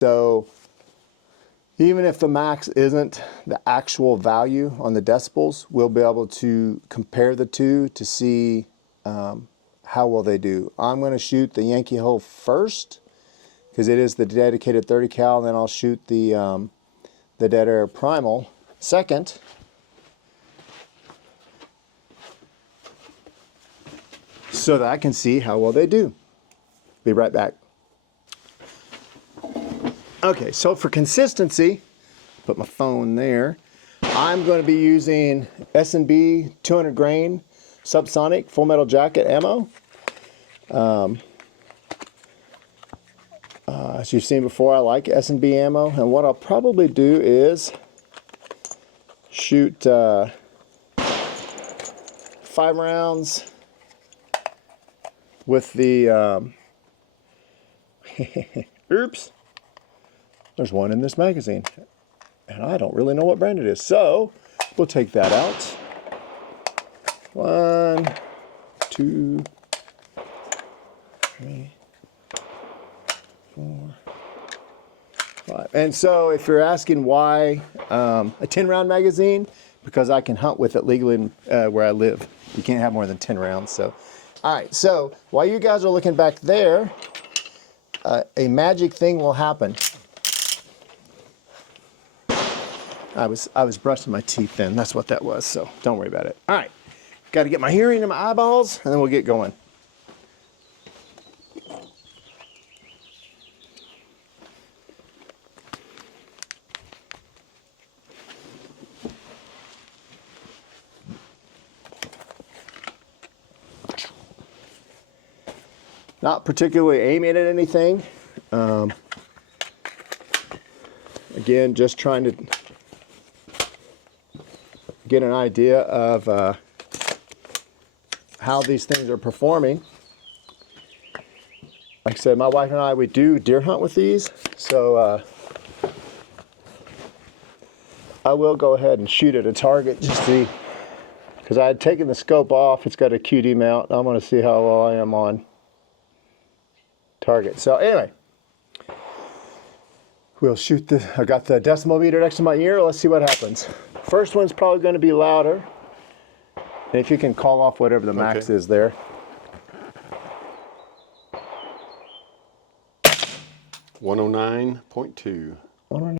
So even if the max isn't the actual value on the decibels, we'll be able to compare the two to see how well they do. I'm going to shoot the Yankee Hill first because it is the dedicated 30 cal, and then I'll shoot the Dead Air Primal second. So that I can see how well they do. Be right back. Okay, so for consistency, put my phone there. I'm going to be using S&B 200 grain subsonic full metal jacket ammo. As you've seen before, I like S&B ammo, and what I'll probably do is shoot 5 rounds with the oops, there's one in this magazine and I don't really know what brand it is, so we'll take that out. 1, 2, 3, 4, 5. And so if you're asking why a 10 round magazine, because I can hunt with it legally where I live. You can't have more than 10 rounds. So all right, so while you guys are looking back there, a magic thing will happen. I was brushing my teeth then. That's what that was, so don't worry about it. All right, got to get my hearing in my eyeballs, and then we'll get going. Not particularly aiming at anything. Again, just trying to get an idea of how these things are performing. Like I said, my wife and I, we do deer hunt with these, so I will go ahead and shoot at a target just to see, because I had taken the scope off. It's got a QD mount. I'm going to see how well I am on target. So anyway, we'll shoot the, I got the decibel meter next to my ear. Let's see what happens. First one's probably going to be louder. And if you can call off whatever the max is there. 109.2. 109.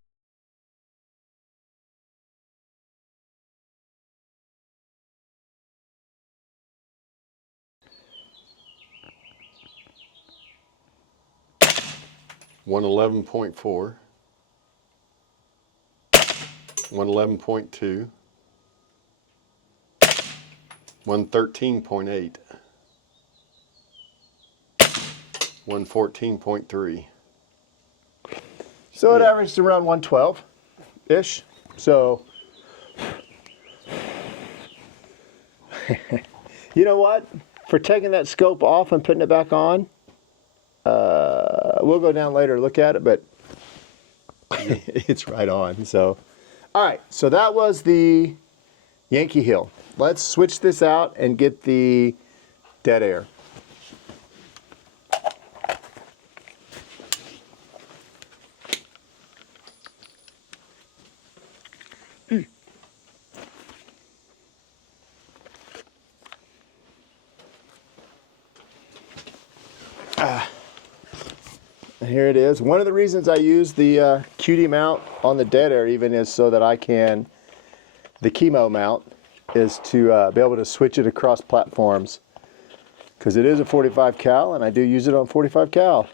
One 11.4, 111.2, 113.8, 114.3. So it averaged around 112-ish. So, you know what? For taking that scope off and putting it back on, we'll go down later and look at it, but it's right on. So, all right. So that was the Yankee Hill. Let's switch this out and get the Dead Air. Here it is. One of the reasons I use the QD mount on the Dead Air even is so that I can, the chemo mount is to be able to switch it across platforms, because it is a 45 cal and I do use it on 45 cal.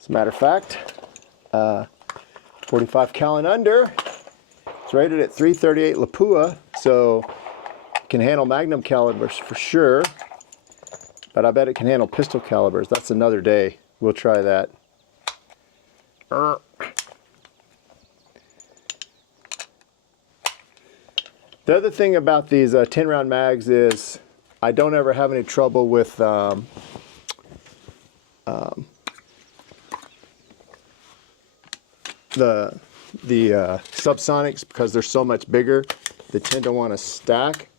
As a matter of fact, 45 cal and under, it's rated at 338 Lapua, so it can handle magnum calibers for sure, but I bet it can handle pistol calibers. That's another day. We'll try that. The other thing about these 10 round mags is I don't ever have any trouble with the subsonics, because they're so much bigger. They tend to want to stack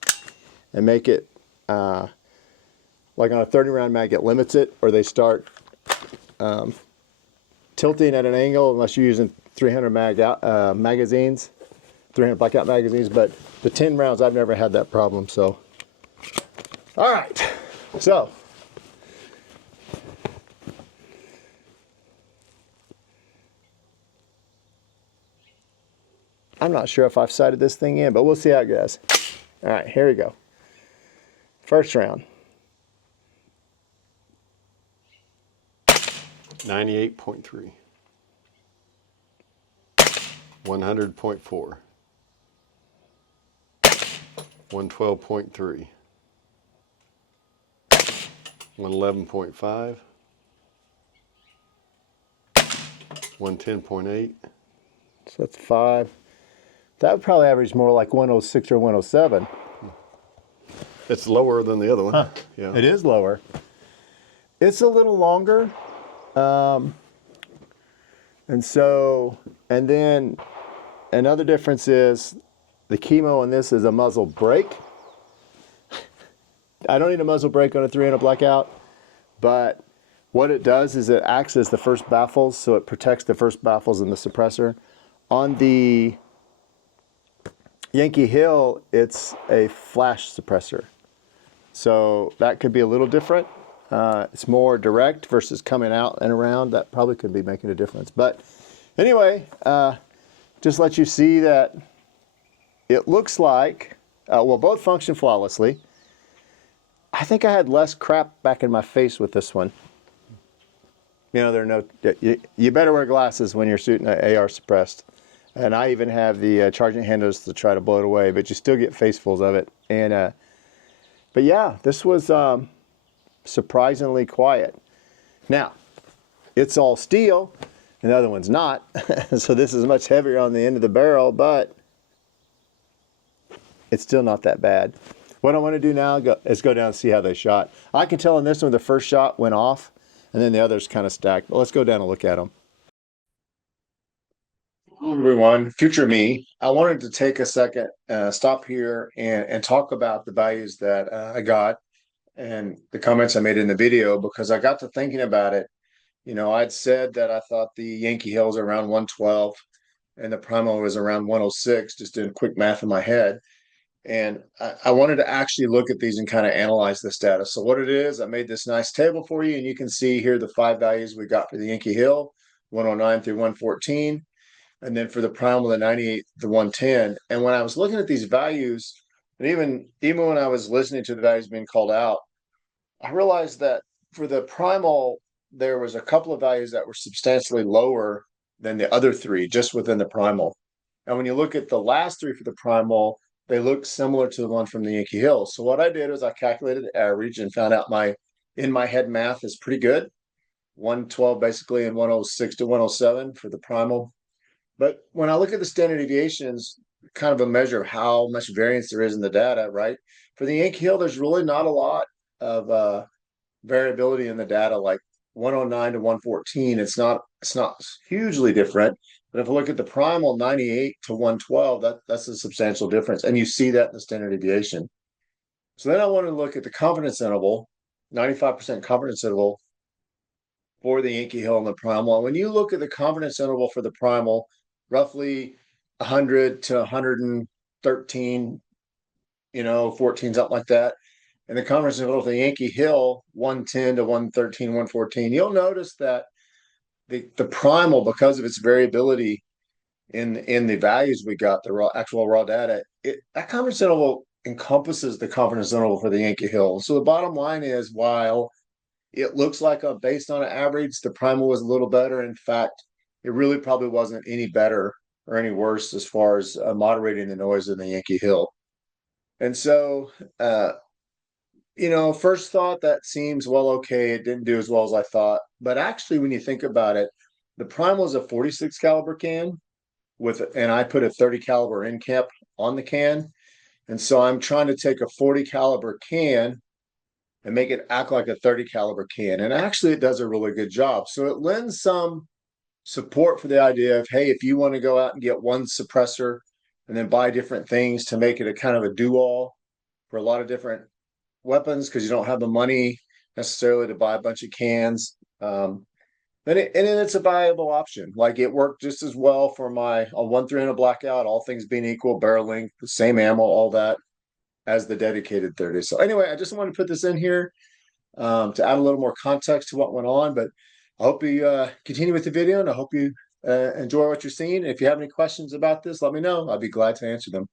and make it like on a 30 round mag, it limits it, or they start tilting at an angle unless you're using 300 magazines, 300 Blackout magazines. But the 10 rounds, I've never had that problem. So, all right. So, I'm not sure if I've sighted this thing in, but we'll see how it goes. All right, here we go. First round. 98.3. 100.4. 112.3. 111.5. 110.8. So that's 5. That would probably average more like 106 or 107. It's lower than the other one. Huh. Yeah. It is lower. It's a little longer. And then another difference is the chemo on this is a muzzle brake. I don't need a muzzle brake on a 300 Blackout, but what it does is it acts as the first baffles, so it protects the first baffles in the suppressor. On the Yankee Hill, it's a flash suppressor. So that could be a little different. It's more direct versus coming out and around. That probably could be making a difference. But anyway, just let you see that it looks like, well, both function flawlessly. I think I had less crap back in my face with this one. You know, there are no, you better wear glasses when you're shooting an AR suppressed. And I even have the charging handles to try to blow it away, but you still get facefuls of it. And, but yeah, this was surprisingly quiet. Now, it's all steel, and the other one's not. So this is much heavier on the end of the barrel, but it's still not that bad. What I want to do now is go down and see how they shot. I can tell in this one the first shot went off, and then the others kind of stacked. But let's go down and look at them. Hello everyone, future me. I wanted to take a second, stop here and talk about the values that I got and the comments I made in the video, because I got to thinking about it. You know, I'd said that I thought the Yankee Hills are around 112 and the Primal was around 106, just doing quick math in my head. And I wanted to actually look at these and kind of analyze this data. So what it is, I made this nice table for you, and you can see here the 5 values we got for the Yankee Hill, 109 through 114. And then for the Primal, the 98, the 110. And when I was looking at these values, and even when I was listening to the values being called out, I realized that for the Primal, there was a couple of values that were substantially lower than the other 3 just within the Primal. And when you look at the last 3 for the Primal, they look similar to the one from the Yankee Hill. So what I did was I calculated the average and found out in my head math is pretty good. 112 basically and 106 to 107 for the Primal. But when I look at the standard deviations, kind of a measure of how much variance there is in the data, right? For the Yankee Hill, there's really not a lot of variability in the data, like 109 to 114. It's not hugely different. But if I look at the Primal 98 to 112, that's a substantial difference. And you see that in the standard deviation. So then I want to look at the confidence interval, 95% confidence interval for the Yankee Hill and the Primal. When you look at the confidence interval for the Primal, roughly 100 to 113, 14, something like that. And the confidence interval for the Yankee Hill, 110 to 113, 114. You'll notice that the Primal, because of its variability in the values we got, the actual raw data, that confidence interval encompasses the confidence interval for the Yankee Hill. So the bottom line is, while it looks like based on an average, the Primal was a little better. In fact, it really probably wasn't any better or any worse as far as moderating the noise in the Yankee Hill. And so, first thought, that seems, well, okay, it didn't do as well as I thought. But actually, when you think about it, the Primal is a 46 caliber can and I put a 30 caliber end cap on the can. And so I'm trying to take a 40 caliber can and make it act like a 30 caliber can. And actually it does a really good job. So it lends some support for the idea of, hey, if you want to go out and get one suppressor and then buy different things to make it a kind of a do-all for a lot of different weapons, because you don't have the money necessarily to buy a bunch of cans. And it's a viable option. Like it worked just as well for my a 1-300 Blackout, all things being equal, barrel length, the same ammo, all that, as the dedicated 30. So anyway, I just want to put this in here to add a little more context to what went on. But I hope you continue with the video, and I hope you enjoy what you're seeing. If you have any questions about this, let me know. I'll be glad to answer them.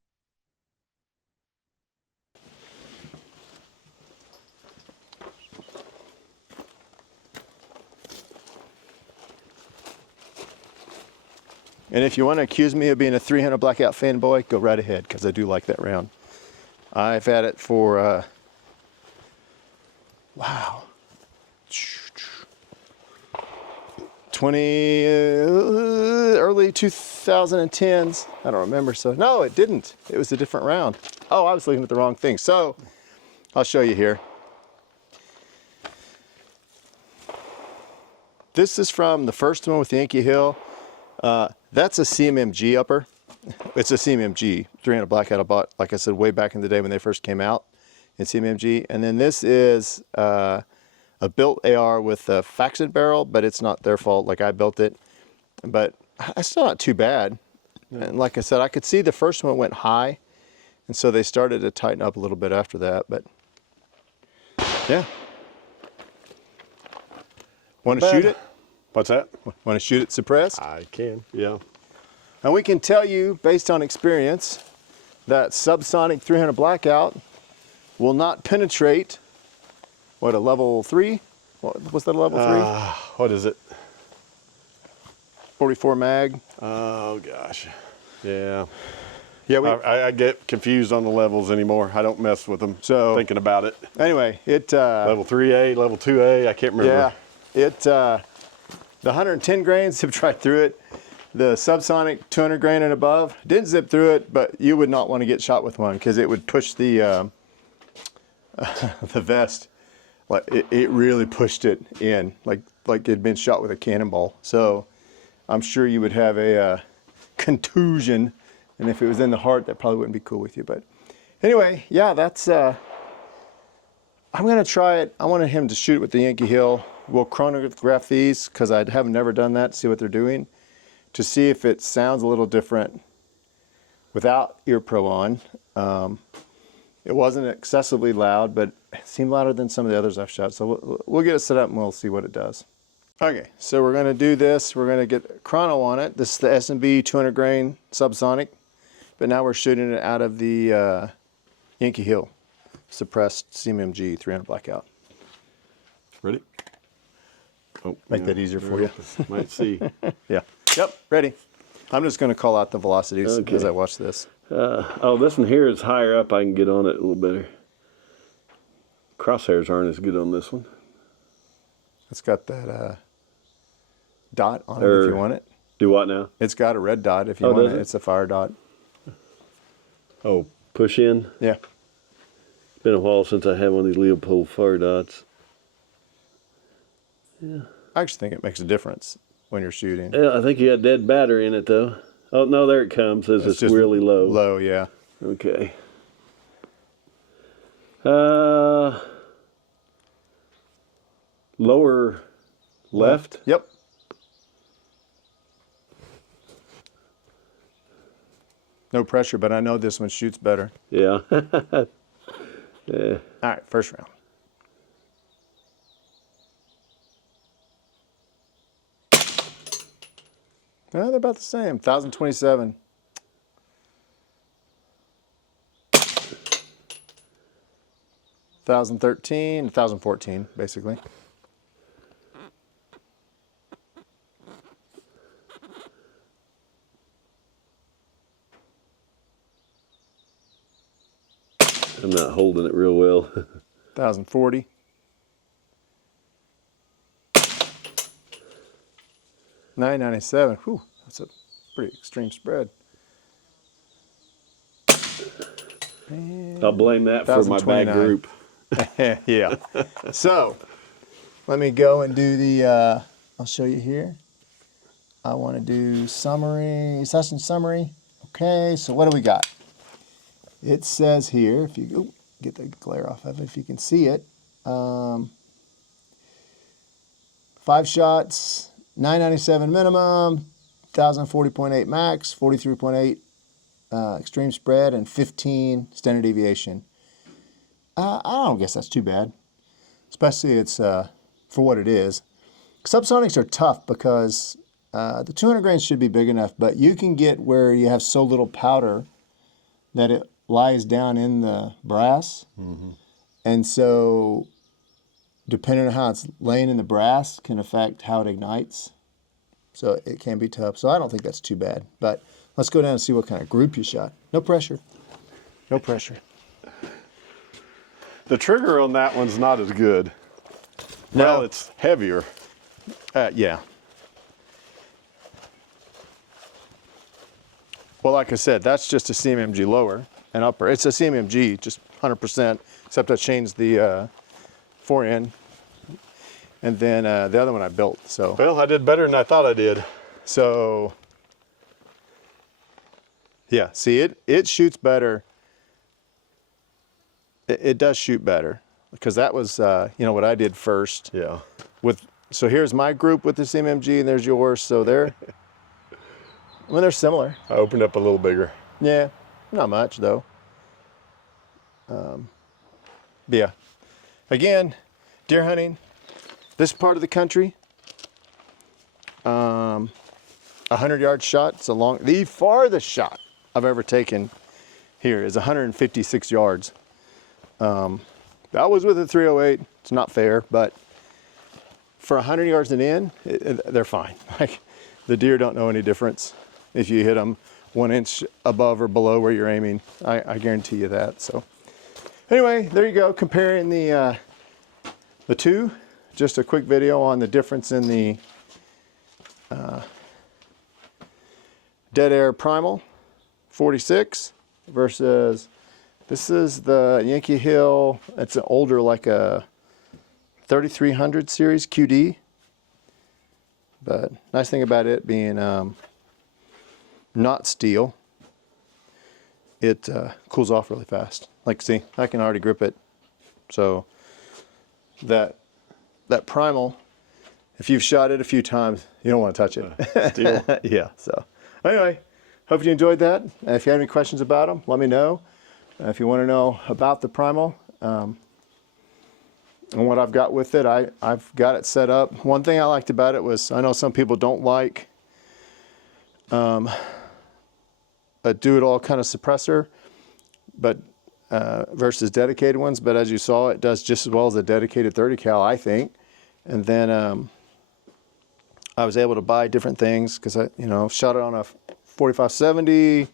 And if you want to accuse me of being a 300 Blackout fanboy, go right ahead, because I do like that round. I've had it for, wow, early 2010s. I don't remember. So no, it didn't. It was a different round. Oh, I was looking at the wrong thing. So I'll show you here. This is from the first one with Yankee Hill. That's a CMMG upper. It's a CMMG 300 Blackout I bought, like I said, way back in the day when they first came out in CMMG. And then this is a built AR with a faction barrel, but it's not their fault. Like I built it, but it's still not too bad. And like I said, I could see the first one went high, and so they started to tighten up a little bit after that. But yeah, want to shoot it? What's that? Want to shoot it suppressed? I can, yeah. And we can tell you, based on experience, that subsonic 300 Blackout will not penetrate, what, a level 3? Was that a level 3? What is it? 44 mag. Oh, gosh. Yeah. Yeah, I get confused on the levels anymore. I don't mess with them, So- thinking about it. anyway, it... Level 3A, level 2A, I can't remember. yeah, it... the 110 grain zipped right through it. The subsonic 200 grain and above didn't zip through it, but you would not want to get shot with one because it would push the the vest. Like it really pushed it in, like it'd been shot with a cannonball. So I'm sure you would have a contusion, and if it was in the heart, that probably wouldn't be cool with you. But anyway, yeah, that's. I'm gonna try it. I wanted him to shoot it with the Yankee Hill. We'll chronograph these because I have never done that, see what they're doing, to see if it sounds a little different without ear pro on. It wasn't excessively loud, but it seemed louder than some of the others I've shot. So we'll get it set up and we'll see what it does. Okay, so we're gonna do this. We're gonna get chrono on it. This is the S&B 200 grain subsonic, but now we're shooting it out of the Yankee Hill suppressed CMMG 300 Blackout. Ready? Oh, Make that easier for you. Might see. Yeah. Yep. Ready. I'm just going to call out the velocities Okay. as I watch this. Oh, this one here is higher up. I can get on it a little better. Crosshairs aren't as good on this one. It's got that dot on it if you want it. Do what now? It's got a red dot if you Oh, want does it. it? It's a fire dot. Oh, push in. Yeah. It's been a while since I had one of these Leopold fire dots. Yeah. I actually think it makes a difference when you're shooting. Yeah, I think you got dead battery in it though. Oh no, there it comes. Says it's just really low. Low, yeah. Okay. Lower left. Yep. No pressure, but I know this one shoots better. Yeah. Yeah. All right, first round. No, they're about the same. 1027. $1,013, 1014, basically. I'm not holding it real well. 1040. $997. Whew, that's a pretty extreme spread. And I'll blame that for my bad 1029. group. Yeah. So, let me go and do the, I'll show you here. I want to do summary, session summary. Okay, so what do we got? It says here, if you go, get the glare off of it, if you can see it. 5 shots, 997 minimum, 1040.8 max, 43.8 extreme spread, and 15 standard deviation. I don't guess that's too bad, especially it's for what it is. Subsonics are tough because the 200 grains should be big enough, but you can get where you have so little powder that it lies down in the brass. And so depending on how it's laying in the brass can affect how it ignites. So it can be tough. So I don't think that's too bad. But let's go down and see what kind of group you shot. No pressure. No pressure. The trigger on that one's not as good. No. Well, it's heavier. Yeah. Well, like I said, that's just a CMMG lower and upper. It's a CMMG, just 100%, except I changed the fore end. And then the other one I built, so. Well, I did better than I thought I did. So, yeah, see, it shoots better. It does shoot better because that was, you know, what I did first. Yeah. So here's my group with the CMMG and there's yours. So they're, I mean, they're similar. I opened up a little bigger. Yeah, not much though. But yeah, again, deer hunting, this part of the country, 100-yard shot. It's the farthest shot I've ever taken here is 156 yards. That was with a 308. It's not fair, but for 100 yards and in, they're fine. Like the deer don't know any difference if you hit them 1 inch above or below where you're aiming. I guarantee you that. So anyway, there you go. Comparing the two. Just a quick video on the difference in the Dead Air Primal 46 versus this is the Yankee Hill. It's an older, like a 3300 series QD. But nice thing about it being not steel, it cools off really fast. Like, see, I can already grip it. So that Primal, if you've shot it a few times, you don't want to touch it. Steel. Yeah. So anyway, hope you enjoyed that. If you have any questions about them, let me know. If you want to know about the Primal and what I've got with it, I've got it set up. One thing I liked about it was, I know some people don't like a do-it-all kind of suppressor, but versus dedicated ones. But as you saw, it does just as well as a dedicated 30 cal, I think. And then I was able to buy different things because I, you know, shot it on a 4570.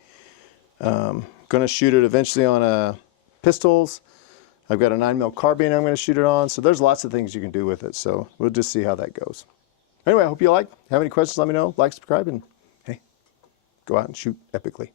Going to shoot it eventually on a pistols. I've got a 9mm carbine I'm going to shoot it on. So there's lots of things you can do with it. So we'll just see how that goes. Anyway, I hope you like. Have any questions, let me know. Like, subscribe, and hey, go out and shoot epically.